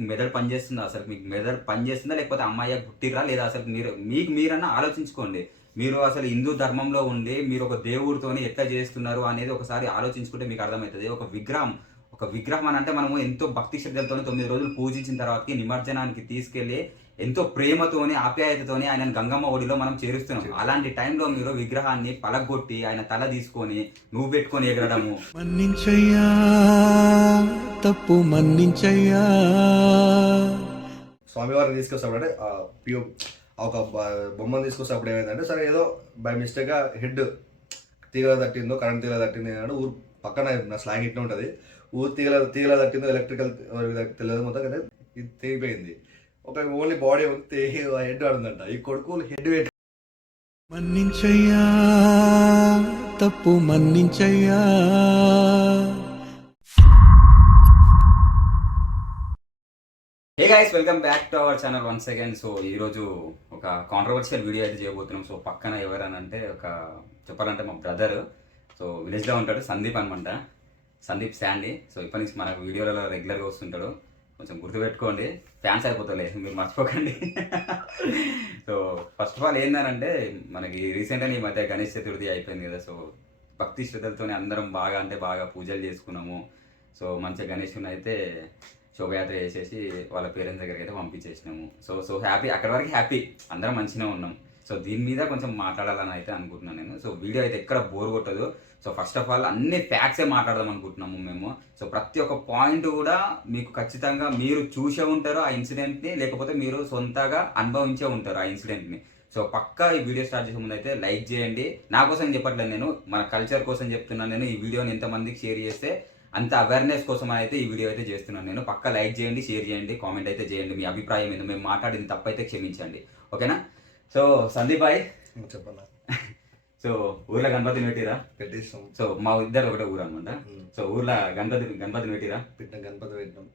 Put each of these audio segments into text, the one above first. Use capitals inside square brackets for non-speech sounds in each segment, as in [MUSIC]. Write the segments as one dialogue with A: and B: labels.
A: మీకు మెదడు పనిచేస్తుందా? అసలు మీకు మెదడు పనిచేస్తుందా? లేకపోతే అమ్మాయి పుట్టిరా లేదా అసలు మీరు మీకు మీరన్నా ఆలోచించుకోండి. మీరు అసలు హిందూ ధర్మంలో ఉండి మీరు ఒక దేవుడితోని ఎట్లా చేస్తున్నారు అనేది ఒకసారి ఆలోచించుకుంటే మీకు అర్థమవుతుంది. ఒక విగ్రహం ఒక విగ్రహం అని అంటే మనము ఎంతో భక్తి శ్రద్ధలతో తొమ్మిది రోజులు పూజించిన తర్వాతకి నిమజ్జనానికి తీసుకెళ్ళి ఎంతో ప్రేమతోని ఆప్యాయతతోని ఆయన గంగమ్మ ఒడిలో మనం చేరుస్తున్నాం. అలాంటి టైంలో మీరు విగ్రహాన్ని పలగొట్టి ఆయన తల తీసుకొని నువ్వు పెట్టుకొని ఎగరడము.
B: మన్నించయ్యా. తప్పు మన్నించయ్యా.
C: స్వామివారిని తీసుకొస్తాడు అంటే పియో ఒక బొమ్మను తీసుకొచ్చినప్పుడు ఏమైందంటే సరే ఏదో బై మిస్టేక్గా హెడ్ తీగల తట్టిందో కరెంట్ తీగల తట్టింది అని ఊరు పక్కన నా స్లాంగ్ ఇట్లా ఉంటుంది. ఊరు తీగల తీగల తట్టిందో ఎలక్ట్రికల్ తెలియదు మొత్తం కదా ఇది తెగిపోయింది ఒక ఓన్లీ బాడీ ఉంది హెడ్ ఆడుందంట. ఈ కొడుకు హెడ్ పెట్టి
B: మన్నించయ్యా తప్పు మన్నించయ్యా.
A: Guys welcome back to our channel once again so ఈరోజు ఒక కాంట్రవర్షియల్ వీడియో అయితే చేయబోతున్నాం. సో పక్కన ఎవరనంటే ఒక చెప్పాలంటే మా బ్రదర్ సో విలేజ్లో ఉంటాడు సందీప్ అనమాట సందీప్ శాండీ సో ఇప్పటి నుంచి మనకు వీడియోలలో రెగ్యులర్గా వస్తుంటాడు. కొంచెం గుర్తుపెట్టుకోండి. ఫ్యాన్స్ అయిపోతలే మీరు మర్చిపోకండి. సో ఫస్ట్ ఆఫ్ ఆల్ ఏంటంటే మనకి రీసెంట్గా ఈ మధ్య గణేష్ చతుర్థి అయిపోయింది కదా. సో భక్తి శ్రద్ధలతోనే అందరం బాగా అంటే బాగా పూజలు చేసుకున్నాము. సో మంచిగా గణేషుని అయితే శోభయాత్ర చేసేసి వాళ్ళ పేరెంట్స్ దగ్గరికి అయితే పంపించేసినాము. సో సో హ్యాపీ అక్కడ వరకు హ్యాపీ. అందరం మంచిగా ఉన్నాం. సో దీని మీద కొంచెం మాట్లాడాలని అయితే అనుకుంటున్నాను నేను. సో వీడియో అయితే ఎక్కడ బోర్ కొట్టదు. సో ఫస్ట్ ఆఫ్ ఆల్ అన్ని ఫ్యాక్ట్సే మాట్లాడదాం అనుకుంటున్నాము మేము. సో ప్రతి ఒక్క పాయింట్ కూడా మీకు ఖచ్చితంగా మీరు చూసే ఉంటారు ఆ ఇన్సిడెంట్ని లేకపోతే మీరు సొంతగా అనుభవించే ఉంటారు ఆ ఇన్సిడెంట్ని. సో పక్కా ఈ వీడియో స్టార్ట్ చేసే ముందు అయితే లైక్ చేయండి. నా కోసం చెప్పట్లేదు నేను మన కల్చర్ కోసం చెప్తున్నాను నేను. ఈ వీడియోని ఎంతమందికి షేర్ చేస్తే అంత అవేర్నెస్ కోసం అయితే ఈ వీడియో అయితే చేస్తున్నాను నేను. పక్క లైక్ చేయండి షేర్ చేయండి కామెంట్ అయితే చేయండి. మీ అభిప్రాయం ఏందో మేము మాట్లాడింది తప్పైతే క్షమించండి. ఓకేనా సో సందీప్ భాయ్.
C: చెప్పన్నా
A: సో [LAUGHS] ఊర్లో గణపతిని పెట్టిరా?
C: పెట్టేస్తాం
A: సో మా ఇద్దరు ఒకటే ఊరు అనమాట. సో ఊర్లో గణపతి గణపతిని పెట్టిరా?
C: పెట్టిన గణపతి పెట్టినాం.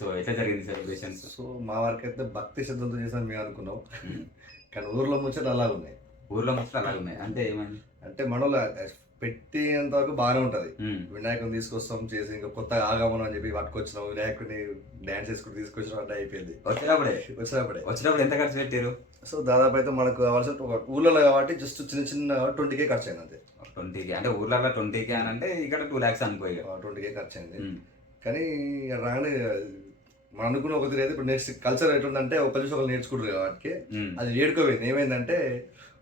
A: సో ఎట్లా జరిగింది సెలబ్రేషన్స్
C: సో మా వరకు అయితే భక్తి శ్రద్ధలతో చేసాను మేము అనుకున్నాం. కానీ ఊర్లో ముచ్చట అలా ఉన్నాయి
A: ఊర్లో మొత్తం అలాగే ఉన్నాయి అంటే ఏమైంది
C: అంటే మనలో పెట్టేంత వరకు బాగానే ఉంటది. వినాయకుని తీసుకొస్తాం చేసి ఇంకా కొత్తగా ఆగమనం అని చెప్పి పట్టుకొచ్చినాం వినాయకుడిని డ్యాన్స్ చేసుకుని తీసుకొచ్చినాం అంటే అయిపోయింది.
A: వచ్చేటప్పుడే
C: వచ్చినప్పుడే.
A: వచ్చినప్పుడు ఎంత ఖర్చు పెట్టారు
C: సో దాదాపు అయితే మనకు కావాల్సిన ఒక కాబట్టి జస్ట్ చిన్న చిన్న ట్వంటీ కే ఖర్చు అయింది అంతే
A: ట్వంటీకి. అంటే ఊర్లలో ట్వంటీకి అని అంటే ఇక్కడ టూ ల్యాక్స్ అనుకో ఇక
C: ట్వంటీ కే ఖర్చు అయింది. కానీ రాగానే మనం అనుకున్న ఒక తీరు ఇప్పుడు నెక్స్ట్ కల్చర్ ఎట్లుందంటే ఒకరి చూసి ఒకరు నేర్చుకుంటారు కాబట్టి
A: మ్మ్.
C: అది వేడుకోపోయింది ఏమైందంటే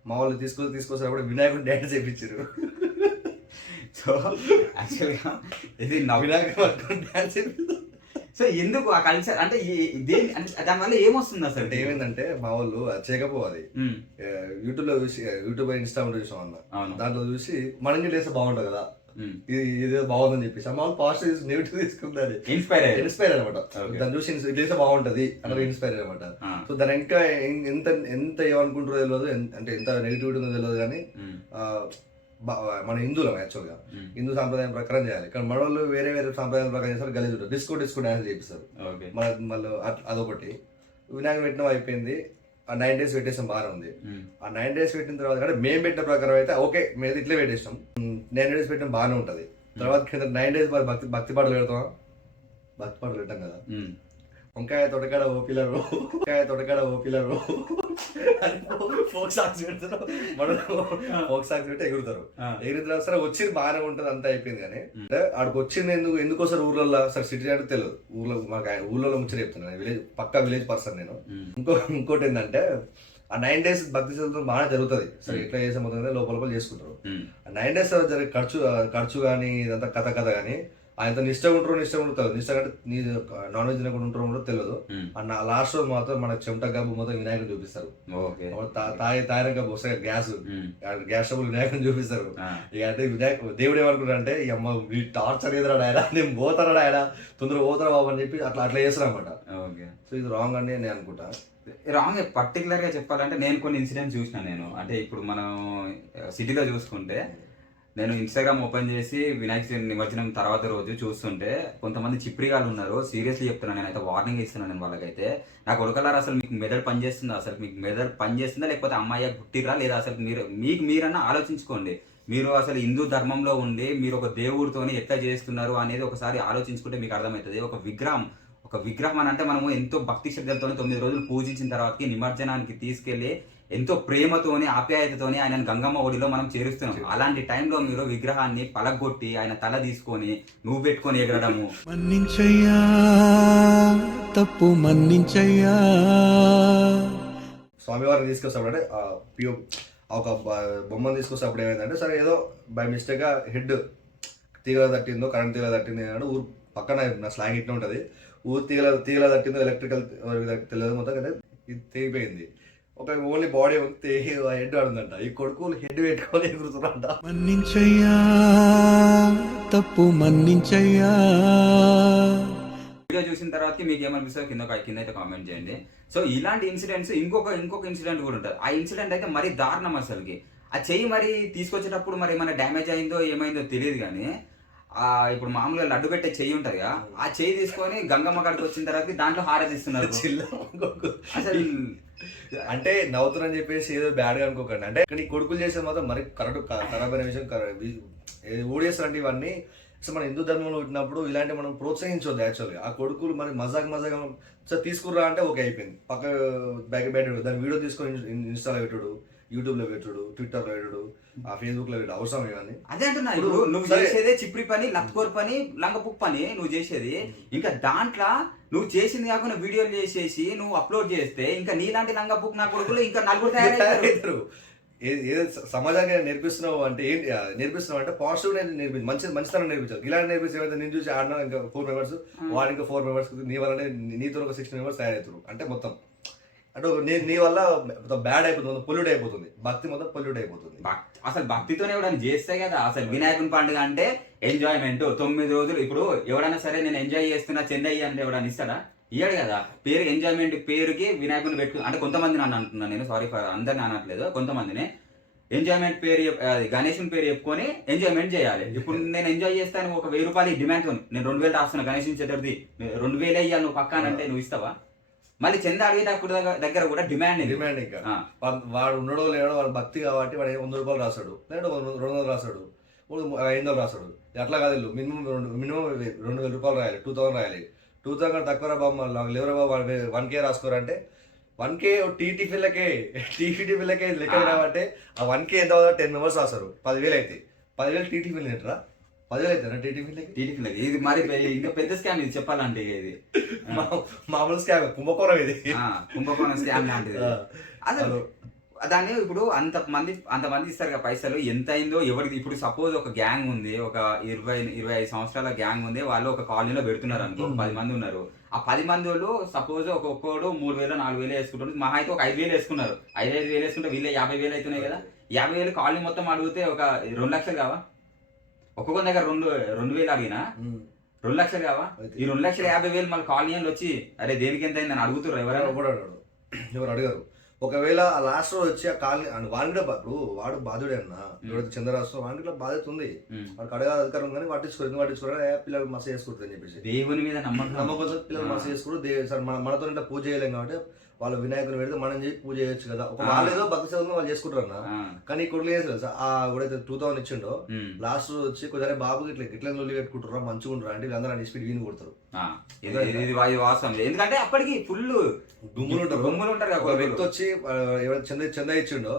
C: మా వాళ్ళు తీసుకొని తీసుకొచ్చినప్పుడు వినాయకుడు డ్యాన్స్ చేయించారు
A: సో యాక్చువల్గా ఇది నవ్వు
C: వినాయకుడు పట్టుకొని డ్యాన్స్ చేయించారు
A: సో ఎందుకు ఆ కల్చర్ అంటే దేని దానివల్ల ఏమొస్తుంది అసలు?
C: అంటే ఏమైందంటే మా వాళ్ళు అది చేయకపోవాలి. యూట్యూబ్లో చూసి యూట్యూబ్ ఇన్స్టా చూసాం అన్న. దాంట్లో చూసి మనం చేస్తే బాగుంటుంది కదా. ఇది ఇదే బాగుందని చెప్పేసి. మా వాళ్ళు పాజిటివ్ నెగిటివ్ తీసుకుంది
A: ఇన్స్పైర్
C: ఇన్స్పైర్ అనమాట. దాన్ని చూసి ఇది చేస్తే బాగుంటది అన్నది ఇన్స్పైర్ అనమాట. సో దాని ఇంకా ఎంత ఎంత ఏమనుకుంటారో తెలియదు. అంటే ఎంత నెగిటివిటీ ఉందో తెలియదు కానీ మన హిందువులం యాక్చువల్గా. హిందూ సాంప్రదాయం ప్రకారం చేయాలి. కానీ మన వాళ్ళు వేరే వేరే సాంప్రదాయం ప్రకారం చేస్తారు గలీజ్ ఉంటారు. డిస్కో డిస్కో డ్యాన్స్ చేపిస్తారు. మన మళ్ళీ అదొకటి. వినాయక పెట్టిన అయిపోయింది. ఆ నైన్ డేస్ పెట్టేసాం బాగానే ఉంది. ఆ నైన్ డేస్ పెట్టిన తర్వాత అంటే మేము పెట్టిన ప్రకారం అయితే ఓకే మేము ఇట్లే పెట్టేసాం నైన్ డేస్ పెట్టిన బాగానే ఉంటుంది. తర్వాత నైన్ డేస్ మరి భక్తి భక్తి పాటలు పెడతాం భక్తి పాటలు పెట్టాం కదా. వంకాయ తొడకాడ ఓ పిల్లరు వంకాయ తొడకాడ ఓ పిల్లరు ఫోక్ సాంగ్స్ పెడతారు. మనం ఫోక్ సాంగ్స్ పెట్టి ఎగురుతారు. తర్వాత సరే వచ్చింది బాగానే ఉంటుంది అంతా అయిపోయింది కానీ అంటే ఆడికి వచ్చింది ఎందుకు ఎందుకు వస్తారు ఊర్లలో సరే సిటీ అంటే తెలియదు. ఊర్లో మాకు ఆయన ఊర్లో ముచ్చట చెప్తున్నాను విలేజ్ పక్కా విలేజ్ పర్సన్ నేను. ఇంకో ఇంకోటి ఏంటంటే ఆ నైన్ డేస్ భక్తి శ్రద్ధతో బాగా జరుగుతుంది. సరే ఎట్లా చేసే మొత్తం లోపల లోపల చేసుకుంటారు. నైన్ డేస్ జరిగే ఖర్చు ఖర్చు కానీ ఇదంతా కథ కథ కానీ ఆయనతో నిష్ట ఉంటారో నిష్ట ఉంటారు నిష్ట అంటే నీ నాన్ వెజ్ తినకుండా ఉంటారో కూడా తెలియదు. ఆ లాస్ట్ రోజు మాత్రం మన చెమట గబ్బు మొత్తం వినాయకుని చూపిస్తారు.
A: ఓకే.
C: అప్పుడు తా- తాగి తాగినాక వస్తాయి గ్యాస్. గ్యాస్ స్టవ్ వినాయకుని చూపిస్తారు. ఇక అంటే వినాయక దేవుడు ఏమనుకుంటారు అంటే ఈ అమ్మ ఈ టార్చర్ ఎదురాడు ఆయన నేను పోతాడు ఆయన తొందరగా పోతారా బాబు అని చెప్పి అట్లా అట్లా చేస్తారు అనమాట
A: ఓకే.
C: సో ఇది రాంగ్ అని నేను అనుకుంటా.
A: రాంగ్ పర్టికులర్గా చెప్పాలంటే నేను కొన్ని ఇన్సిడెంట్స్ చూసిన నేను. అంటే ఇప్పుడు మనం సిటీలో చూసుకుంటే నేను ఇన్స్టాగ్రామ్ ఓపెన్ చేసి వినాయక చవితి నిమజ్జనం తర్వాత రోజు చూస్తుంటే కొంతమంది చిప్రిగాలు ఉన్నారు. సీరియస్లీ చెప్తున్నాను నేనైతే వార్నింగ్ ఇస్తున్నాను నేను వాళ్ళకైతే. నా కొడుకలారా అసలు మీకు మెదడు పనిచేస్తుందా అసలు మీకు మెదడు పనిచేస్తుందా లేకపోతే అమ్మాయి పుట్టిరా లేదా అసలు మీరు మీకు మీరన్నా ఆలోచించుకోండి. మీరు అసలు హిందూ ధర్మంలో ఉండి మీరు ఒక దేవుడితోని ఎట్లా చేస్తున్నారు అనేది ఒకసారి ఆలోచించుకుంటే మీకు అర్థమవుతుంది. ఒక విగ్రహం ఒక విగ్రహం అని అంటే మనము ఎంతో భక్తి శ్రద్ధలతో తొమ్మిది రోజులు పూజించిన తర్వాతకి నిమజ్జనానికి తీసుకెళ్ళి ఎంతో ప్రేమతోని ఆప్యాయతతోని ఆయన గంగమ్మ ఒడిలో మనం చేరుస్తున్నాం. అలాంటి టైంలో మీరు విగ్రహాన్ని పలగొట్టి ఆయన తల తీసుకొని నువ్వు పెట్టుకొని ఎగరడము.
B: మన్నించయ్యా తప్పు మన్నించయ్యా.
C: స్వామివారిని తీసుకొస్తామంటే పియో ఒక బొమ్మను తీసుకొస్తే ఏమైందంటే సరే ఏదో బై మిస్టేక్గా హెడ్ తీగల తట్టిందో కరెంట్ తీగల తట్టింది అని ఊరు పక్కన నా స్లాంగ్ ఇట్లా ఉంటుంది. ఊరు తీగల తీగల తట్టిందో ఎలక్ట్రికల్ తెలియదు మొత్తం కదా ఇది తెగిపోయింది. ఒక ఓన్లీ బాడీ తెగి హెడ్ ఆడుందంట. ఈ కొడుకులు హెడ్ పెట్టుకొని ఎగురుతున్నారంట
B: మన్నించయ్యా తప్పు మన్నించయ్యా.
A: వీడియో చూసిన తర్వాత మీకు ఏమనిపిస్తుందో కింద కింద అయితే కామెంట్ చేయండి. సో ఇలాంటి ఇన్సిడెంట్స్ ఇంకొక ఇంకొక ఇన్సిడెంట్ కూడా ఉంటుంది. ఆ ఇన్సిడెంట్ అయితే మరీ దారుణం అసలుకి. ఆ చెయ్యి మరి తీసుకొచ్చేటప్పుడు మరి ఏమైనా డ్యామేజ్ అయిందో ఏమైందో తెలియదు కానీ ఆ ఇప్పుడు మామూలుగా లడ్డు పెట్టే చెయ్యి ఉంటుంది కదా ఆ చెయ్యి తీసుకొని గంగమ్మ కాడికి వచ్చిన తర్వాత దాంట్లో హారతిస్తున్నారు అసలు
C: అంటే నవ్వుతున్నారని చెప్పేసి ఏదో బ్యాడ్గా అనుకోకండి. అంటే ఇక్కడ కొడుకులు చేసేది మాత్రం మరి కరెక్ట్ ఖరాబ్ అయిన విషయం ఓడియస్ అంటే ఇవన్నీ. అసలు మన హిందూ ధర్మంలో పుట్టినప్పుడు ఇలాంటి మనం ప్రోత్సహించొద్దు యాక్చువల్గా ఆ కొడుకులు మరి మజాక్ మజాక్ సార్ తీసుకురా అంటే ఓకే అయిపోయింది. పక్క బ్యాగ్ బ్యాక్ దాని వీడియో తీసుకొని ఇన్- ఇన్స్టాలో పెట్టుడు. యూట్యూబ్లో పెట్టుడు ట్విట్టర్లో పెట్టుడు ఆ ఫేస్బుక్లో పెట్టు అవసరం ఇవన్నీ
A: అదే అంటున్నా ఇప్పుడు నువ్వు
C: సరే.
A: చేసేదే చిప్రి పని లత్కోర్ పని లంగపుక్ పని నువ్వు చేసేది. ఇంకా దాంట్లో నువ్వు చేసింది కాకుండా వీడియోలు చేసేసి నువ్వు అప్లోడ్ చేస్తే ఇంకా నీలాంటి లంగపుక్ నా కొడుకులు ఇంకా నలుగురు తయారవుతారు [LAUGHS]
C: తయారవుతారు. ఏ- ఏదో స- సమాజానికి నేర్పిస్తున్నావు అంటే ఏం ఆ, నేర్పిస్తున్నావు అంటే పాజిటివ్ నేర్పించి మంచి మంచితనం నేర్పించాలి. ఇలాంటి నేర్పించి నేను చూసి ఆడినా ఇంకా ఫోర్ మెంబర్స్ వాడు ఇంకా ఫోర్ మెంబర్స్ నీ వల్లనే నీ- నీతో ఒక సిక్స్టీ మెంబర్స్ తయారవుతారు అంటే మొత్తం. అంటే నేను నీ వల్ల మొత్తం బ్యాడ్ అయిపోతుంది పొల్యూట్ అయిపోతుంది. భక్తి మొత్తం పొల్యూట్ అయిపోతుంది.
A: అసలు భక్తితోనే ఎవడైనా చేస్తే కదా అసలు వినాయకుని పండుగ అంటే ఎంజాయ్మెంట్ తొమ్మిది రోజులు ఇప్పుడు ఎవడైనా సరే నేను ఎంజాయ్ చేస్తున్నా చెన్నై అంటే ఎవడైనా ఇస్తాడా? ఇయ్యాడు కదా. పేరు ఎంజాయ్మెంట్ పేరుకి వినాయకుని పెట్టు అంటే కొంతమంది నన్ను అంటున్నాను నేను సారీ ఫర్ అందరిని అనట్లేదు కొంతమందిని. ఎంజాయ్మెంట్ పేరు అది గణేశుని పేరు చెప్పుకొని ఎంజాయ్మెంట్ చేయాలి. ఇప్పుడు నేను ఎంజాయ్ చేస్తాను ఒక వెయ్యి రూపాయలు డిమాండ్ నేను రెండు వేలు రాస్తున్నా గణేషుని చతుర్థి. రెండు వేలు ఇవ్వాలి నువ్వు పక్కానంటే నువ్వు ఇస్తావా? మళ్ళీ చంద అడిగేటప్పుడు దగ్గర- దగ్గర కూడా డిమాండ్.
C: డిమాండ్ ఇంకా. వాడు ఉండడో లేడో వాడు భక్తి కాబట్టి వాడు వంద రూపాయలు రాస్తాడు. లేదా వంద- రెండు వందలు రాస్తాడు. ఐదు వందలు రాస్తాడు. అట్లా కాదు మినిమం రెండు మినిమం రెండు వేల రూపాయలు రాయాలి. టూ థౌసండ్ రాయాలి. టూ థౌసండ్ తక్కువ రా బాబు నాకు లేవరా బాబు. వన్ కే రాసుకోరంటే వన్ కే టీటీ పిల్లకే టీటీ పిల్లకే లెక్క. రావంటే ఆ వన్ కే ఎంత టెన్ మెంబర్స్ రాస్తారు. పదివేలు అయితే. పదివేలు టీటీ పిల్ల ఏంటరా? పదివేలు
A: ఇది మరి ఇంకా పెద్ద స్కామ్ ఇది చెప్పాలంటే ఇది. [LAUGHS]
C: మామూలు స్కామ్ కుంభకోణం ఇది.
A: కుంభకోణం స్కామ్ లాంటిది. అసలు దాన్ని ఇప్పుడు అంత మంది అంత మంది ఇస్తారు కదా పైసలు ఎంత అయిందో ఎవరికి ఇప్పుడు సపోజ్ ఒక గ్యాంగ్ ఉంది ఒక ఇరవై ఇరవై ఐదు సంవత్సరాల గ్యాంగ్ ఉంది వాళ్ళు ఒక కాలనీలో పెడుతున్నారు అనుకో. పది మంది ఉన్నారు. ఆ పది మంది వాళ్ళు సపోజ్ ఒక్కొక్కడు మూడు వేలు నాలుగు వేలు వేసుకుంటారు మహా అయితే ఒక ఐదు వేలు వేసుకున్నారు. ఐదు ఐదు వేలు వేసుకుంటే వీళ్ళే యాభై వేలు అవుతున్నాయి కదా. యాభై వేలు కాలనీ మొత్తం అడిగితే ఒక రెండు లక్షలు కావా? ఒక్కొక్క దగ్గర రెండు రెండు వేలు అడిగినా. రెండు లక్షలు కావా. ఈ రెండు లక్షల యాభై వేలు మళ్ళీ కాలనీలు వచ్చి అరే దేనికి ఎంత అయిందని అడుగుతున్నారు ఎవరైనా?
C: ఎవరు అడగడు ఎవరు అడగరు. ఒకవేళ ఆ లాస్ట్ రోజు వచ్చి ఆ కాలనీ వాడిని కూడా ఇప్పుడు వాడు బాధుడే అన్న. ఎవరైతే చంద్రరాష్ట్రం వాడికి ఇట్లా బాధ్యత ఉంది. వాడికి అడగా అధికారం కానీ పట్టించుకోరు. పట్టించుకోరు? పిల్లలు మస్తు చేసుకుంటారు అని చెప్పేసి.
A: దేవుని మీద నమ్మకం.
C: నమ్మకంతో పిల్లలు మస్తు చేసుకుంటారు. సార్ మన మనతో పూజ చేయలేం కాబట్టి వాళ్ళ వినాయకుని పెడితే మనం పూజ చేయొచ్చు కదా. వాళ్ళు ఏదో భక్తి సేవలు వాళ్ళు చేసుకుంటారు అన్న కానీ కొడుకు లేదు సార్ ఆ ఎవడైతే టూ థౌసండ్ ఇచ్చిండో. లాస్ట్ రోజు వచ్చి కొంచెం బాబుకి ఇట్లా ఇట్లా లొల్లి పెట్టుకుంటారా మంచిగా ఉంటారా అంటే వీళ్ళందరూ అని స్పీడ్ వీని కొడతారు
A: ఇది వాస్తవం ఎందుకంటే అప్పటికి ఫుల్
C: గుమ్ములు ఉంటారు
A: గుమ్ములు ఉంటారు
C: ఒక. వ్యక్తి వచ్చి చంద చంద ఇచ్చిండో.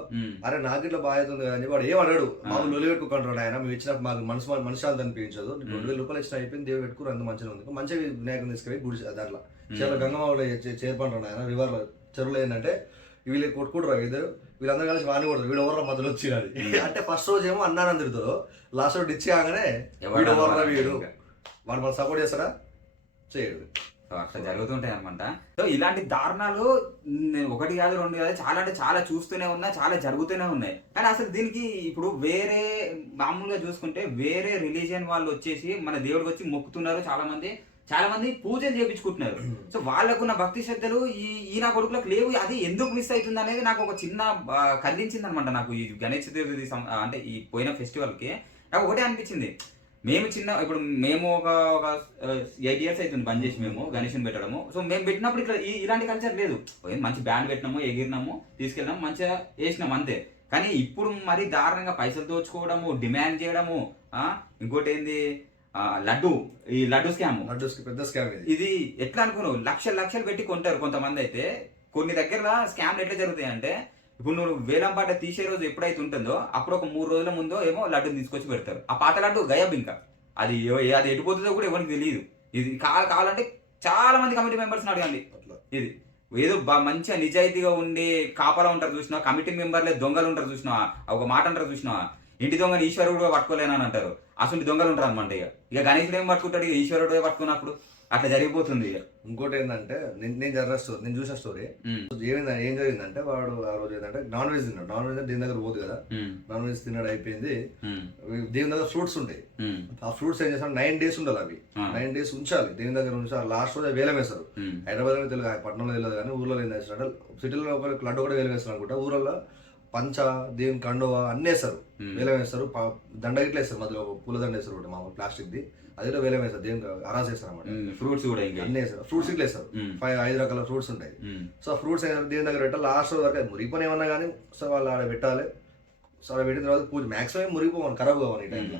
C: అరే నాకు ఇట్లా బాధ్యత ఉంది కదా అని వాడు ఏం అన్నాడు. మాకు లొలి పెట్టుకుంటాడు ఆయన మేము ఇచ్చిన మాకు మనసు మనశ్శాంతి అనిపించదు. రెండు వేల రూపాయలు ఇచ్చిన అయిపోయింది దేవుడు పెట్టుకుని అంత మంచిగా ఉంది మంచిగా వినాయకుని తీసుకెళ్ళి గుడి దాంట్లో
A: మ్.
C: చాలా గంగమ్మలో చేర్పంటాడు ఆయన రివర్లో చెరువులో ఏంటంటే వీళ్ళు కొట్టుకుంటారు ఇద్దరు. వీళ్ళందరూ కలిసి వాణి కొడతారు. వీడు ఎవరు మధ్యలో వచ్చినాడు. అంటే ఫస్ట్ రోజు ఏమో అన్నాను తిరుగుతారు లాస్ట్ రోజు డిచ్చి కాగానే వీడు ఎవరు
A: అన్నవాడు
C: వీడు. వాడు మనం సపోర్ట్ చేస్తారా చేయడు.
A: అట్లా జరుగుతుంటాయి అనమాట సో ఇలాంటి దారుణాలు నేను ఒకటి కాదు రెండు కాదు చాలా అంటే చాలా చూస్తూనే ఉన్నా చాలా జరుగుతూనే ఉన్నాయి. కానీ అసలు దీనికి ఇప్పుడు వేరే మామూలుగా చూసుకుంటే వేరే రిలీజియన్ వాళ్ళు వచ్చేసి మన దేవుడికి వచ్చి మొక్కుతున్నారు చాలా మంది చాలా మంది పూజలు చేయించుకుంటున్నారు సో వాళ్ళకున్న భక్తి శ్రద్ధలు ఈ ఈ నా కొడుకులకు లేవు. అది ఎందుకు మిస్ అవుతుంది అనేది నాకు ఒక చిన్న కదిలించింది అనమాట నాకు ఈ గణేష్ చతుర్థి అంటే ఈ పోయిన ఫెస్టివల్కి నాకు ఒకటే అనిపించింది. మేము చిన్న ఇప్పుడు మేము ఒక ఒక ఎయిట్ ఇయర్స్ అవుతుంది బంద్ చేసి మేము గణేష్ని పెట్టడము. సో మేము పెట్టినప్పుడు ఇక్కడ ఈ- ఇలాంటి కల్చర్ లేదు. మంచి బ్యాండ్ పెట్టినాము ఎగిరినాము తీసుకెళ్ళాము మంచిగా వేసినాము అంతే. కానీ ఇప్పుడు మరి దారుణంగా పైసలు దోచుకోవడము డిమాండ్ చేయడము ఇంకోటి ఏంది? లడ్డు ఈ లడ్డు స్కామ్.
C: లడ్డు పెద్ద స్కామ్ ఇది.
A: ఇది ఎట్లా అనుకున్నావు? లక్షలు లక్షలు పెట్టి కొంటారు కొంతమంది అయితే. కొన్ని దగ్గర స్కామ్లు ఎట్లా జరుగుతాయి అంటే ఇప్పుడు నువ్వు వేలం పాట తీసే రోజు ఎప్పుడైతే ఉంటుందో అప్పుడు ఒక మూడు రోజుల ముందో ఏమో లడ్డు తీసుకొచ్చి పెడతారు. ఆ పాత లడ్డు గయబ్ ఇంకా అది అది ఎటుపోతుందో కూడా ఎవరికి తెలియదు. ఇది కావాలి కావాలంటే చాలా మంది కమిటీ మెంబర్స్ని అడగండి ఇది ఏదో మంచిగా నిజాయితీగా ఉండి కాపలా ఉంటారు చూసినా కమిటీ మెంబర్లే దొంగలు ఉంటారు చూసినా ఒక మాట అంటారు చూసినా ఇంటి దొంగని ఈశ్వరుడు కూడా పట్టుకోలేనని అంటారు. అసలు దొంగలు ఉంటారు అనమాట ఇక. ఇక గణేశుడు ఏం పట్టుకుంటాడు? ఇక ఈశ్వరుడు పట్టుకున్నప్పుడు అట్లా జరిగిపోతుంది ఇక.
C: ఇంకోటి ఏంటంటే నేను నేను జరిగిన స్టోరీ నేను చూసిన స్టోరీ. ఏమైంది ఏం జరిగిందంటే వాడు ఆ రోజు ఏంటంటే నాన్ వెజ్ తిన్నాడు. నాన్ వెజ్ దీని దగ్గర పోదు కదా. నాన్ వెజ్ తిన్నాడు అయిపోయింది. దీని దగ్గర ఫ్రూట్స్ ఉంటాయి. ఆ ఫ్రూట్స్ ఏం చేస్తాడు నైన్ డేస్ ఉండాలి అవి. నైన్ డేస్ ఉంచాలి. దేని దగ్గర ఉంచాలి లాస్ట్ రోజు వేలం వేస్తారు. హైదరాబాద్లో తెలియదు పట్టణంలో తెలియదు కానీ ఊర్లో ఏం చేస్తారంటే సిటీలో లడ్డు కూడా వేలం వేస్తారు అనుకుంటా ఊర్లో పంచ దేవుని కండువ అన్నీ వేస్తారు. వేలం వేస్తారు. దండ గిట్ల వేస్తారు. మధ్యలో పూల దండ వేస్తారు ఒకటి మామూలు ప్లాస్టిక్ ది. అది కూడా వేలం వేస్తారు. దేవుని అరాస్ వేస్తారు అనమాట
A: ఫ్రూట్స్ కూడా ఇంకా.
C: అన్నీ వేస్తారు. ఫ్రూట్స్ ఇట్లా వేస్తారు. ఫైవ్ ఐదు రకాల ఫ్రూట్స్ ఉంటాయి. సో ఆ ఫ్రూట్స్ దేవుని దగ్గర పెట్టాలి లాస్ట్ వరకు మురిగిపోయి ఏమన్నా కానీ సో వాళ్ళు ఆడ పెట్టాలి. సో ఆడ పెట్టిన తర్వాత పూజ మాక్సిమం మురిగిపోవాలి. ఖరాబ్ కావాలి ఈ టైంలో.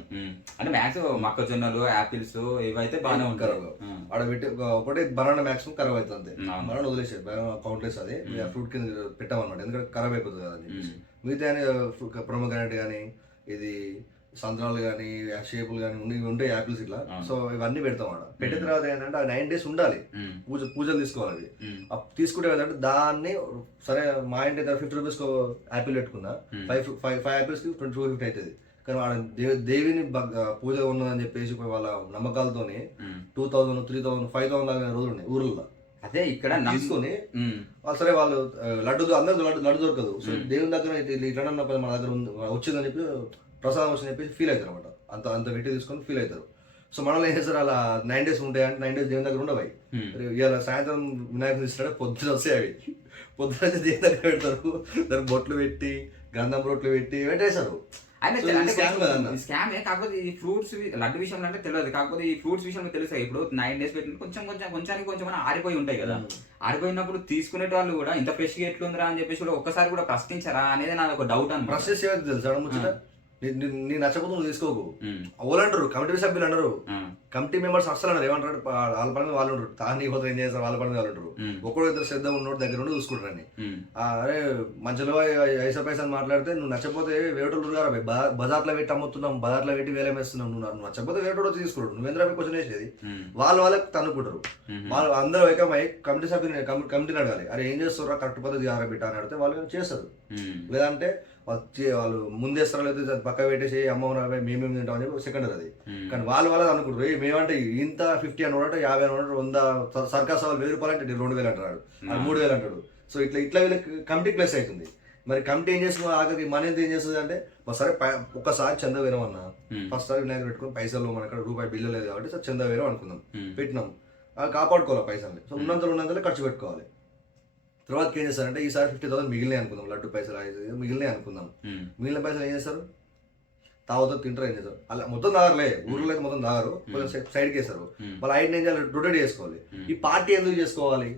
A: అంటే మ్యాక్స్ మొక్కజొన్నలు యాపిల్స్ ఇవైతే బాగానే ఉంటాయి.
C: ఖరాబ్. ఆడ పెట్టి ఒక- ఒకటి బనానా మాక్సిమం ఖరాబ్ అవుతుంది. బనానా వదిలేసేది బనానా కౌంట్లెస్ అది. ఫ్రూట్ కింద పెట్టామన్నమాట. ఎందుకంటే ఖరాబ్ అయిపోతుంది కదా అని మిగతా ప్రొమోగ్రానైట్ కానీ ఇది సంత్రాలు కానీ షేపులు కానీ ఉండి ఉంటాయి యాపిల్స్ ఇట్లా. సో ఇవన్నీ పెడతాం అన్నమాట. పెట్టిన తర్వాత ఏంటంటే ఆ నైన్ డేస్ ఉండాలి. పూజ పూజలు తీసుకోవాలి తీసుకుంటే ఏంటంటే దాన్ని సరే మా ఇంటి దగ్గర ఫిఫ్టీ రూపీస్ యాపిల్ పెట్టుకున్నా. ఫైవ్ ఫైవ్ ఫైవ్ యాపిల్స్కి ట్వంటీ టూ ఫిఫ్టీ అవుతుంది కానీ దేవి దేవిని బగ్- పూజ ఉన్నదని చెప్పేసి వాళ్ళ నమ్మకాలతోని. Two thousand three thousand five thousand దాకా రోజులు ఉన్నాయి ఊర్లలో.
A: అదే ఇక్కడ
C: తీసుకొని సరే వాళ్ళు లడ్డు అందరికి లడ్డు లడ్డు దొరకదు. సో. దేవుని దగ్గర ఇట్లా మన దగ్గర ఉంది వచ్చిందని చెప్పి ప్రసాదం వచ్చిందని చెప్పి ఫీల్ అవుతారు అనమాట అంత అంత పెట్టి తీసుకొని ఫీల్ అవుతారు. సో మనలో ఏం చేస్తారు? అలా నైన్ డేస్ ఉంటాయి అంటే నైన్ డేస్ దేవుని దగ్గర ఉండవు ఇవాళ సాయంత్రం వినాయకుడు ఇస్తాడు పొద్దున వస్తాయి అవి. పొద్దున దేవుని దగ్గర పెడతారు. దానికి బొట్లు పెట్టి గంధం బొట్లు పెట్టి పెట్టేశారు
A: ఈ స్కామ్ కాకపోతే ఈ ఫ్రూట్స్ లడ్డు విషయంలో అంటే తెలియదు కాకపోతే ఈ ఫ్రూట్స్ విషయంలో తెలుసు? ఇప్పుడు నైన్ డేస్ పెట్టిన కొంచెం కొంచెం కొంచెం అని ఆరిపోయి ఉంటాయి కదా. ఆరిపోయినప్పుడు తీసుకునే వాళ్ళు కూడా ఇంత ఫ్రెష్గా ఎట్లుందిరా అని చెప్పేసి కూడా ఒక్కసారి కూడా ప్రశ్నించరా అనేది నాకు ఒక డౌట్
C: ప్రొసెస్ ఏమైతే తెలుసా నీ- నచ్చకపోతే నువ్వు తీసుకోకు. వాళ్ళు అంటారు కమిటీ సభ్యులు అంటారు. కమిటీ మెంబర్స్ అసలు అన్నారు ఏమంటారు? వాళ్ళ పని వాళ్ళు ఉంటారు. తాని పోతే ఏం చేస్తారు? వాళ్ళ పని వాళ్ళు ఉంటారు. ఒక్కడో ఇద్దరు శ్రద్ధ ఉన్నోడు దగ్గర ఉండి చూసుకుంటారని. అరే మధ్యలో ఐసా పైసా మాట్లాడితే నువ్వు నచ్చపోతే వేటోళ్ళు గారు బజార్లో పెట్టి అమ్ముతున్నాం బజార్లో పెట్టి వేలం వేస్తున్నాం నువ్వు నువ్వు నచ్చపోతే వేటోడు వచ్చి తీసుకుంటాడు. నువ్వు ఎందుకు క్వశ్చన్ వేసేది వాళ్ళు వాళ్ళకి తన్నుకుంటారు. వాళ్ళు అందరూ ఏకమై కమిటీ సభ్యుని కమి- కమిటీని అడగాలి. అరే ఏం చేస్తారా కరెక్ట్ పద్ధతి ఆరా బిడ్డ అని అడిగితే వాళ్ళు చేస్తారు. లేదంటే వాళ్ళు చే- వాళ్ళు ముందేస్తారా లేదా పక్క పెట్టేసి అమ్మ మేమేమి తింటాం అని చెప్పి సెకండరీ అది. కానీ వాళ్ళు వాళ్ళది అనుకుంటారు. "ఏయ్, మేమంటే ఇంత ఫిఫ్టీ అని అంటే యాభై అని అంటే వంద స- సర్కార్ సవాల్ వెయ్యి రూపాయలు అంటే రెండు వేలు అది మూడు వేలు అంటాడు. సో ఇట్లా ఇట్లా వీళ్ళకి కమిటీ ప్లేస్ అవుతుంది. మరి కమిటీ ఏం చేస్తుంది? ఆఖరికి మన ఎంత ఏం చేస్తుంది అంటే "మా సరే ఒక్కసారి చంద వేరం అన్న
A: ఉమ్,
C: ఫస్ట్ సారి వినాయకుడు పెట్టుకుని పైసలు మన అక్కడ రూపాయి బిల్లు లేదు కాబట్టి సో చంద వేరం అనుకుందాం పెట్టినాం. కాపాడుకోవాలి పైసల్ని. సో ఉన్నంతలో ఉన్నంతలో ఖర్చు పెట్టుకోవాలి. తర్వాత ఏం చేస్తారంటే ఈసారి ఫిఫ్టీ థౌసండ్ మిగిలినాయి అనుకుందాం లడ్డు పైసలు మిగిలినాయి అనుకుందాం. మిగిలిన పైసలు ఏం చేస్తారు? తాగుతారు తింటారు ఏం చేస్తారు? అలా మొత్తం తాగరులే ఊర్లో అయితే మొత్తం తాగరు కొంచెం సైడ్కి వేస్తారు. వాళ్ళు ఐదు ఏం చేయాలి? రొటేట్ చేసుకోవాలి. ఈ పార్టీ ఎందుకు చేసుకోవాలి?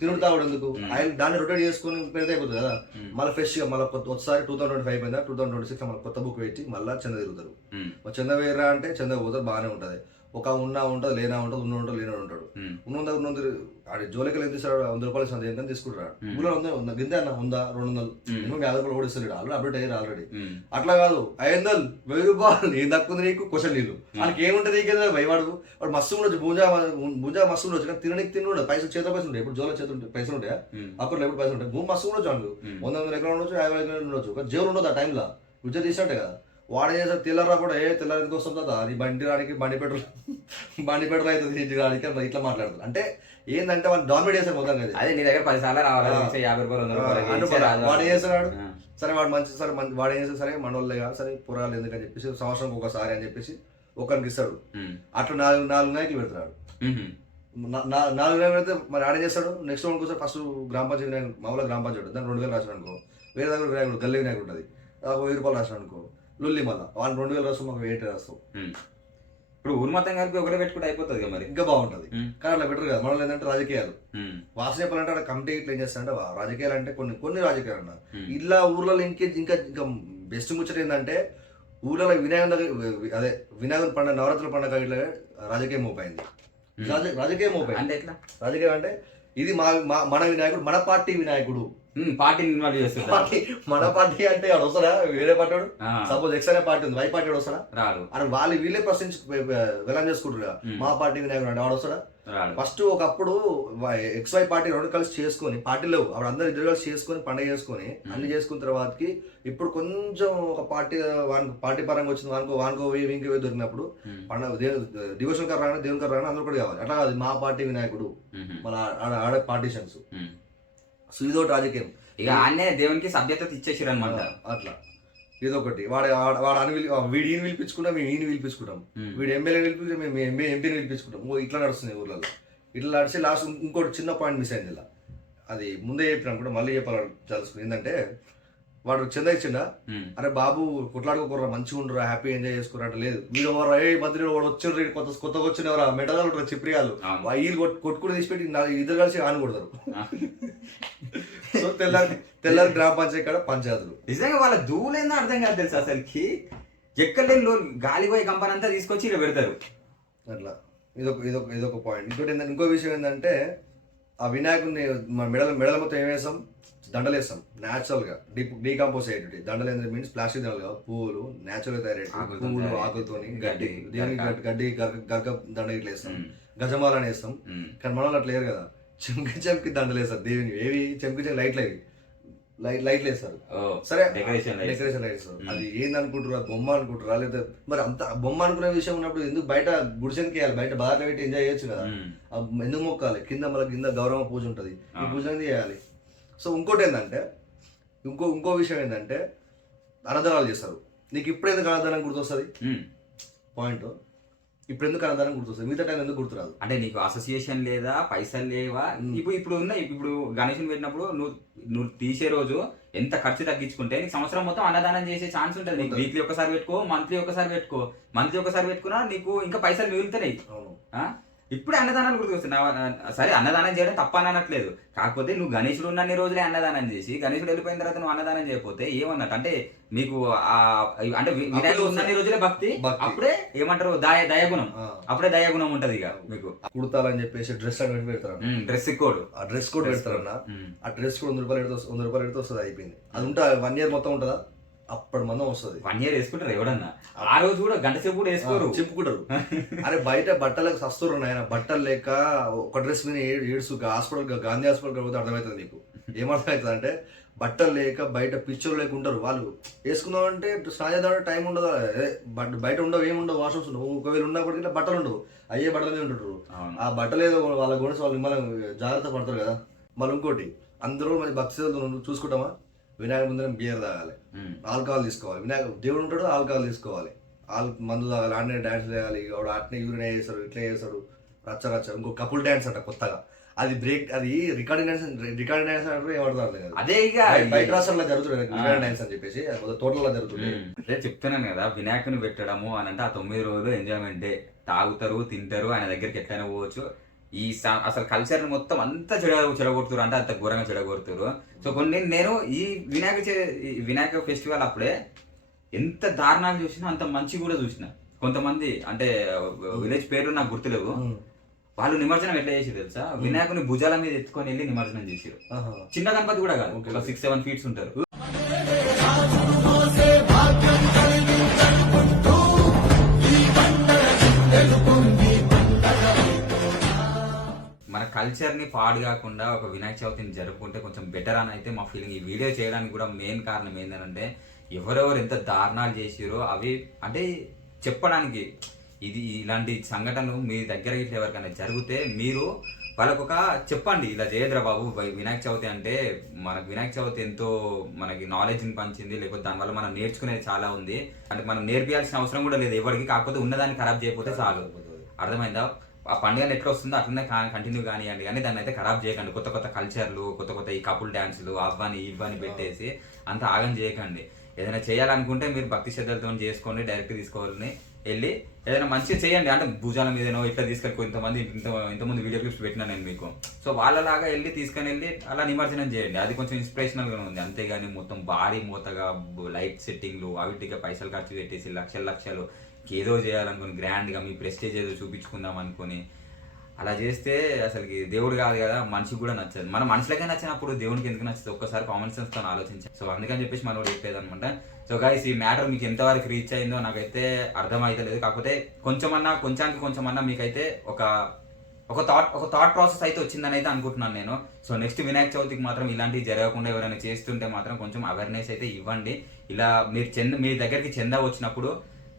C: తినుడు తాగుడు ఎందుకు. ఆయన దాన్ని రొటేట్ చేసుకొని పెడితే అయిపోతుంది కదా. మళ్ళీ ఫ్రెష్గా మళ్ళీ కొత్త ఒకసారి టూ థౌసండ్ ట్వంటీ ఫైవ్ అయిపోయిందా టూ థౌసండ్ ట్వంటీ సిక్స్ మళ్ళీ కొత్త బుక్ పెట్టి మళ్ళీ చంద తిరుగుతారు చంద వేయరా అంటే చంద పోతారు బాగానే ఉంటుంది. ఒక ఉన్నా ఉంటుంది లేనా ఉంటుంది ఉన్న ఉంటుంది లేనా ఉంటాడు.
A: ఉమ్,
C: ఉన్నంత ఉన్నంత ఆడి జోలికలు ఎంత ఇస్తాడు వంద రూపాయలు ఇస్తాడు ఏంటని తీసుకుంటాడు. ఊళ్ళో ఉందా ఉందా? గింతే అన్న ఉందా రెండు వందలు. మినిమం యాభై రూపాయలు ఓడిస్తాడు ఆల్రెడీ అప్డేట్ అయ్యారు ఆల్రెడీ. అట్లా కాదు ఐదు వందలు వెయ్యి రూపాయలు ఏం తక్కువ నీకు? క్వశ్చన్ నీళ్ళు. వాళ్ళకి ఏముంటుంది నీకేదా భయవాడు వాడు మస్తు ఉండొచ్చు భూజా భూజా మస్తు ఉండొచ్చు కానీ తినడానికి తిని ఉండదు పైసలు చేత పైసలు ఉంటాయి? ఇప్పుడు జోలో చేతులు ఉంటాయి పైసలు ఉంటాయా? అప్పుడు ఎప్పుడు పైసలు ఉంటాయి? భూమి మస్తు ఉండొచ్చు వాళ్ళు
A: ఉమ్.
C: వంద వందల ఎకరాలు ఉండొచ్చు యాభై ఎకరాలు ఉండొచ్చు కానీ జేబులు ఉండదు ఆ టైంలో. ఉద్యోగం తీసినట్టే కదా వాడు చేస్తాడు తెల్లరా కూడా ఏ తెల్లారి ఎందుకు వస్తుంది కదా నీ బండి రానికి బండి పెట్రోల్ బండి పెట్రోల్ అవుతుంది ఇంటి రానికి అని ఇట్లా మాట్లాడతారు అంటే ఏంటంటే వాళ్ళు డామినేట్ చేస్తారు మొత్తం కదా
A: అదే నీ దగ్గర పది సార్లు రావాలి యాభై రూపాయలు
C: వాడు- చేస్తున్నాడు? సరే వాడు మంచి సరే మంచి వాడు ఏం చేస్తాడు సరే మనోళ్ళే కదా సరే పురాలు ఎందుకని చెప్పేసి సంవత్సరం ఒకసారి అని చెప్పేసి ఒకరికి ఇస్తాడు. అట్లా నాలుగు నాలుగు నాయకులు నా- నాలుగు వేలు పెడితే మరి ఆడ చేస్తాడు? నెక్స్ట్ వన్ కోసం ఫస్ట్ గ్రామ పంచాయతీ వినాయకుడు మామూలుగా గ్రామ పంచాయతీ దాన్ని రెండు వేలు రాసాడు అనుకో. వేరే దగ్గర వినాయకుడు గల్లీ వినాయకుడు ఉంటుంది. ఒక వెయ్యి రూపాయలు రాసాడు అనుకో. లుల్లి మళ్ళా వాళ్ళు రెండు వేలు రాస్తాం మాకు ఎయిట్ రాస్తాం.
A: ఇప్పుడు ఊరు మొత్తం కలిపి ఒకటే పెట్టుకుంటే అయిపోతుంది కదా మరి.
C: ఇంకా బాగుంటుంది. కానీ అట్లా బెటర్ కదా. మనలో ఏంటంటే రాజకీయాలు.
A: ఉమ్,
C: వాసన చెప్పాలంటే అక్కడ కమిటీ ఇట్లా ఏం చేస్తారంటే రాజకీయాలు అంటే కొన్ని కొన్ని రాజకీయాలు అన్న
A: ఉమ్,
C: ఇలా ఊర్లలో ఇంకే ఇంకా ఇంకా బెస్ట్ ముచ్చట ఏంటంటే వినాయకుని దగ్గర అదే వినాయకుని పండుగ నవరాత్రుల పండుగ ఇట్లా రాజకీయం మోపైంది. రాజ రాజకీయం మోపైంది.
A: అంటే ఎట్లా?
C: రాజకీయం అంటే ఇది మా మన వినాయకుడు మన పార్టీ వినాయకుడు.
A: పార్టీని ఇన్వాల్వ్ చేస్తుంటారు
C: పార్టీ మన పార్టీ అంటే వాడు వస్తాడా? వేరే పార్టీ వాడు? సపోజ్ ఎక్స్ అనే పార్టీ ఉంది వై పార్టీ వాడు వస్తాడా?
A: రాడు.
C: అని వాళ్ళు వీళ్ళే ప్రశ్నించి వెలం చేసుకుంటారు. మా పార్టీ వినాయకుడు అంటే వాడు వస్తాడా? ఫస్ట్ ఒకప్పుడు ఎక్స్ వై పార్టీ రెండు కలిసి చేసుకొని పార్టీలో అప్పుడు అందరు ఇద్దరు కలిసి చేసుకొని పండగ చేసుకొని అన్ని చేసుకున్న తర్వాతకి ఇప్పుడు కొంచెం ఒక పార్టీ వానికి పార్టీ పరంగా వచ్చింది వానికో వానికో వీనికి దొరికినప్పుడు పండగ డివోషన్ గారు రాగానే దేవుని రాగానే అందరూ కూడా కావాలి. అట్లా కాదు మా పార్టీ వినాయకుడు. మన ఆడ ఆడ పార్టీషన్స్
A: ఉమ్.
C: సో ఇదొకటి రాజకీయం.
A: ఇక ఆడనే దేవునికి సభ్యత ఇచ్చేసారు అనమాట
C: అట్లా. ఇదొకటి. వాడు వాడు- వాడు అని పిలి వీడు ఈయన పిలిపించుకుంటాం మేము ఈయన పిలిపించుకుంటాం వీడు ఎమ్మెల్యే పిలిపించి మేము ఎంపీ ఎంపీని పిలిపించుకుంటాం ఓ ఇట్లా నడుస్తుంది ఊర్లలో. ఇట్లా నడిచి లాస్ట్ ఇంకోటి చిన్న పాయింట్ మిస్ అయింది ఇలా. అది ముందే చెప్పినా కూడా మళ్ళీ చెప్పాలి తెలుసుకుని ఏంటంటే వాడు చందా ఇచ్చిండా? అరే బాబు కొట్లాడుకోకూడరా మంచిగా ఉండరా హ్యాపీ ఎంజాయ్ చేసుకురా అంటే లేదు. వీడు ఎవరు ఏ మంత్రి వాడు వచ్చిండ్రు కొత్త కొత్తగా వచ్చిన ఎవరా? మెడలు ఉంటారు చిప్రియాలు. వీళ్ళు కొట్టు కొట్టుకుని తీసిపెట్టి ఇద్దరు కలిసి ఆని కొడతారు. సో తెల్లారి తెల్లారి గ్రామ పంచాయతీ కాడ పంచాయతీలు.
A: నిజంగా వాళ్ళ దూలేందో అర్థం కాదు తెలుసు అసలుకి? ఎక్కడ లేని గాలిపోయే కంపెనీ అంతా తీసుకొచ్చి ఇక్కడ పెడతారు.
C: అట్లా. ఇదొక ఇదొక ఇదొక పాయింట్ ఇంకోటి ఏంటంటే ఇంకో విషయం ఏంటంటే ఆ వినాయకుడిని మెడల మెడల మొత్తం ఏం వేస్తాం దండలు వేస్తాం న్యాచురల్గా డీ డీకంపోజ్ అయ్యేటి దండలు ఏంటంటే మీన్స్ ప్లాస్టిక్ దండలు కాదు పువ్వులు న్యాచురల్గా తయారయ్యేటి
A: తయారయ్యేటి.
C: ఆకులతోని
A: గడ్డి, గరక.
C: గడ్డి- గరక దండ ఇట్లా వేస్తాం గజమాలని వేస్తాం. కానీ మనం అట్లా లేరు కదా చెంకి చెంకి దండలు వేస్తారు దేవుని ఏవి చెంకి చెంకి లైట్లు అవి లైట్ లైట్లు వేస్తారు సరే
A: డెకరేషన్ లైట్స్.
C: Decoration lights. అది ఏంది అనుకుంటారా బొమ్మ అనుకుంటారా లేదా మరి అంత బొమ్మ అనుకునే విషయం ఉన్నప్పుడు ఎందుకు బయట గుడిసెనికి వేయాలి బయట బాగా పెట్టి ఎంజాయ్ చేయొచ్చు కదా ఎందుకు మొక్కాలి కింద మళ్ళీ కింద గౌరవ పూజ ఉంటుంది ఈ. పూజ అనేది చేయాలి సో ఇంకోటి ఏంటంటే ఇంకో ఇంకో విషయం ఏంటంటే అన్నదానాలు చేస్తారు. నీకు ఇప్పుడు ఎందుకు అన్నదానం గుర్తొస్తుంది. పాయింట్. ఇప్పుడు ఎందుకు అన్నదానం గుర్తొస్తుంది? మిగతా టైం ఎందుకు గుర్తురాదు?
A: అంటే నీకు అసోసియేషన్ లేదా పైసలు లేవా. ఇప్పుడు ఇప్పుడు ఉన్నాయి ఇప్పుడు గణేషుని పెట్టినప్పుడు నువ్వు నువ్వు తీసే రోజు ఎంత ఖర్చు తగ్గించుకుంటే నీకు సంవత్సరం మొత్తం అన్నదానం చేసే ఛాన్స్ ఉంటుంది నీకు. వీక్లీ ఒకసారి పెట్టుకో మంత్లీ ఒకసారి పెట్టుకో. మంత్లీ ఒకసారి పెట్టుకున్నా నీకు ఇంకా పైసలు మిగులుతున్నాయి ఆ? ఇప్పుడే అన్నదానాలు గుర్తుకొస్తున్నావు సరే అన్నదానం చేయడం తప్ప అని అనట్లేదు. కాకపోతే నువ్వు గణేశుడు ఉన్నన్ని రోజులే అన్నదానం చేసి గణేశుడు వెళ్ళిపోయిన తర్వాత నువ్వు అన్నదానం చేయకపోతే ఏమన్నట్టు? అంటే మీకు ఆ అంటే వినాయకుడు ఉన్నన్ని రోజులే భక్తి. అప్పుడే ఏమంటారు? దయ దయగుణం. అప్పుడే దయగుణం ఉంటది ఇక మీకు.
C: కుడతాలని చెప్పేసి డ్రెస్ అని పెడతారు
A: డ్రెస్ కోడ్.
C: ఆ డ్రెస్ కూడా పెడతారన్న ఆ డ్రెస్ కూడా వంద రూపాయలు వంద రూపాయలు పెడితే వస్తుంది అయిపోయింది. అది ఉంటా వన్ ఇయర్ మొత్తం ఉంటుందా? అప్పటి మందం వస్తుంది.
A: వన్ ఇయర్ వేసుకుంటారు ఎవడన్నా? ఆ రోజు కూడా గంట సేపు కూడా వేసుకోరు.
C: చెప్పుకుంటారు. [LAUGHS] అరే బయట బట్టలకు సస్తురు నాయన బట్టలు లేక ఒక డ్రెస్ మీద ఏడు ఏడుసు హాస్పిటల్ గాంధీ హాస్పిటల్ పోతే అర్థమవుతుంది నీకు. ఏమర్థమవుతుంది అంటే బట్టలు లేక బయట పిక్చర్ లేక ఉంటారు. వాళ్ళు వేసుకుందామంటే స్నానం చేద్దామంటే టైం ఉండదు? బట్- బయట ఉండవు ఏమి ఉండవు వాష్రూమ్స్ ఉండవు. ఒకవేళ ఉన్నప్పటికీ ఇట్లా బట్టలు ఉండవు. అయ్యే బట్టల మీద
A: అవును.
C: ఆ బట్టలు ఏదో వాళ్ళ గురించి వాళ్ళు మనం జాగ్రత్త పడతారు కదా. మళ్ళీ ఇంకోటి అందరూ మంచి భక్తి చూసుకుంటామా? వినాయక ముందర బియర్ తాగాలి. ఆల్కహాల్ తీసుకోవాలి. వినాయక దేవుడు ఉంటాడు ఆల్కహాల్ తీసుకోవాలి. ఆల్ మందు తాగాలి ఆడనే డాన్స్ చేయాలి వాడు అట్నే యూరిన్ చేస్తాడు ఇట్లా చేస్తాడు. రచ్చ రచ్చ. ఇంకో కపుల్ డాన్స్ అంట కొత్తగా. అది బ్రేక్ అది రికార్డింగ్ డాన్స్ రికార్డింగ్ డాన్స్ అంటే ఏమంటారు కదా.
A: అదే ఇక
C: బయట రాష్ట్రాల్లో జరుగుతుంది రికార్డింగ్ డాన్స్ అని చెప్పేసి తోటలో జరుగుతుంది.
A: అదే చెప్తున్నాను కదా వినాయకుని పెట్టడము అని అంటే ఆ తొమ్మిది రోజులు ఎంజాయ్మెంటే తాగుతారు తింటారు ఆయన దగ్గరికి ఎట్లయినా పోవచ్చు. ఈ అసలు కల్చర్ మొత్తం అంతా చెడ చెడగొడుతురు అంటే అంత ఘోరంగా చెడగొడుతురు సో కొన్ని నేను ఈ వినాయక చే- వినాయక ఫెస్టివల్ అప్పుడే ఎంత దారుణాలు చూసినా అంత మంచి కూడా చూసిన. కొంతమంది అంటే విలేజ్ పేర్లు నాకు గుర్తులేవు. వాళ్ళు నిమజ్జనం ఎట్లా చేసి తెలుసా? వినాయకుని భుజాల మీద ఎత్తుకొని వెళ్ళి నిమజ్జనం చేసారు. చిన్న గణపతి కూడా కాదు. ఒక సిక్స్ సెవెన్ ఫీట్స్ ఉంటారు. మన కల్చర్ని పాడు కాకుండా ఒక వినాయక చవితిని జరుపుకుంటే కొంచెం బెటర్ అని అయితే మా ఫీలింగ్. ఈ వీడియో చేయడానికి కూడా మెయిన్ కారణం ఏంటంటే ఎవరెవరు ఎంత దారుణాలు చేసిరో అవి అంటే చెప్పడానికి ఇది ఇలాంటి సంఘటనలు మీ దగ్గర ఇట్లా ఎవరికైనా జరిగితే మీరు వాళ్ళకు ఒక చెప్పండి ఇలా చేయదురా బాబు వినాయక చవితి అంటే మనకు వినాయక చవితి ఎంతో మనకి నాలెడ్జ్ని పంచింది లేకపోతే దానివల్ల మనం నేర్చుకునేది చాలా ఉంది. అంటే మనం నేర్పియాల్సిన అవసరం కూడా లేదు. ఎవరికి కాకపోతే ఉన్నదాన్ని ఖరాబ్ చేయకపోతే చాలు. అర్థమైందా? ఆ పండుగలు ఎట్లా వస్తుందో అట్లనే కంటిన్యూ కానివ్వండి. కానీ దాన్ని అయితే ఖరాబ్ చేయకండి. కొత్త కొత్త కల్చర్లు కొత్త కొత్త ఈ కపుల్ డ్యాన్సులు అవ్వని ఇవ్వని పెట్టేసి అంత ఆగం చేయకండి. ఏదైనా చేయాలనుకుంటే మీరు భక్తి శ్రద్ధలతో చేసుకోండి డైరెక్ట్ తీసుకోవాలని వెళ్ళి ఏదైనా మంచిగా చేయండి. అంటే భుజాల మీదనో ఇట్లా తీసుకెళ్ళి కొంతమంది ఇంత ఇంతమంది వీడియో క్లిప్స్ పెట్టినా నేను మీకు. సో వాళ్ళలాగా వెళ్ళి తీసుకొని వెళ్ళి అలా నిమజ్జనం చేయండి. అది కొంచెం ఇన్స్పిరేషనల్గా ఉంది. అంతేగాని మొత్తం భారీ మూతగా లైట్ సెట్టింగ్లు అవిటిగా పైసలు ఖర్చు పెట్టేసి లక్షలు లక్షలు ఏదో చేయాలనుకుని గ్రాండ్గా మీ ప్రెస్టేజ్ ఏదో చూపించుకుందాం అనుకుని అలా చేస్తే అసలుకి దేవుడు కాదు కదా మనిషికి కూడా నచ్చదు. మన మనుషులకే నచ్చినప్పుడు దేవునికి ఎందుకు నచ్చదు ఒక్కసారి కామన్ సెన్స్తో ఆలోచించాను సో అందుకని చెప్పేసి మనం చెప్పేది అనమాట సో గైస్ ఈ మ్యాటర్ మీకు ఎంతవరకు రీచ్ అయిందో నాకైతే అర్థమైతలేదు కాకపోతే కొంచెమన్నా కొంచానికి కొంచెమన్నా మీకైతే ఒక ఒక థాట్ ఒక థాట్ ప్రాసెస్ అయితే వచ్చిందని అయితే అనుకుంటున్నాను నేను. సో నెక్స్ట్ వినాయక చవితికి మాత్రం ఇలాంటివి జరగకుండా ఎవరైనా చేస్తుంటే మాత్రం కొంచెం అవేర్నెస్ అయితే ఇవ్వండి. ఇలా మీరు చెంద మీ దగ్గరికి చెంద వచ్చినప్పుడు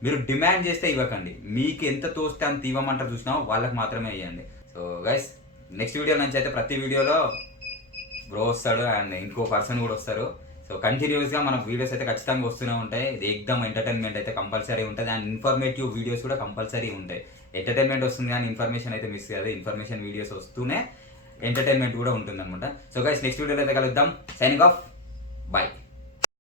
A: మీరు డిమాండ్ చేస్తే ఇవ్వకండి. మీకు ఎంత తోస్తే అంత ఇవ్వమంటారు చూసినా వాళ్ళకి మాత్రమే ఇవ్వండి సో గైస్ నెక్స్ట్ వీడియో నుంచి అయితే ప్రతి వీడియోలో బ్రో వస్తాడు అండ్ ఇంకో పర్సన్ కూడా వస్తారు. సో కంటిన్యూస్గా మన వీడియోస్ అయితే ఖచ్చితంగా వస్తూనే ఉంటాయి. ఇది ఎగ్దమ్ ఎంటర్టైన్మెంట్ అయితే కంపల్సరీ ఉంటుంది అండ్ ఇన్ఫర్మేటివ్ వీడియోస్ కూడా కంపల్సరీ ఉంటాయి. ఎంటర్టైన్మెంట్ వస్తుంది కానీ ఇన్ఫర్మేషన్ అయితే మిస్ కాదు. ఇన్ఫర్మేషన్ వీడియోస్ వస్తూనే ఎంటర్టైన్మెంట్ కూడా ఉంటుంది అనమాట సో గైస్ నెక్స్ట్ వీడియోలో అయితే కలుద్దాం. Signing off bye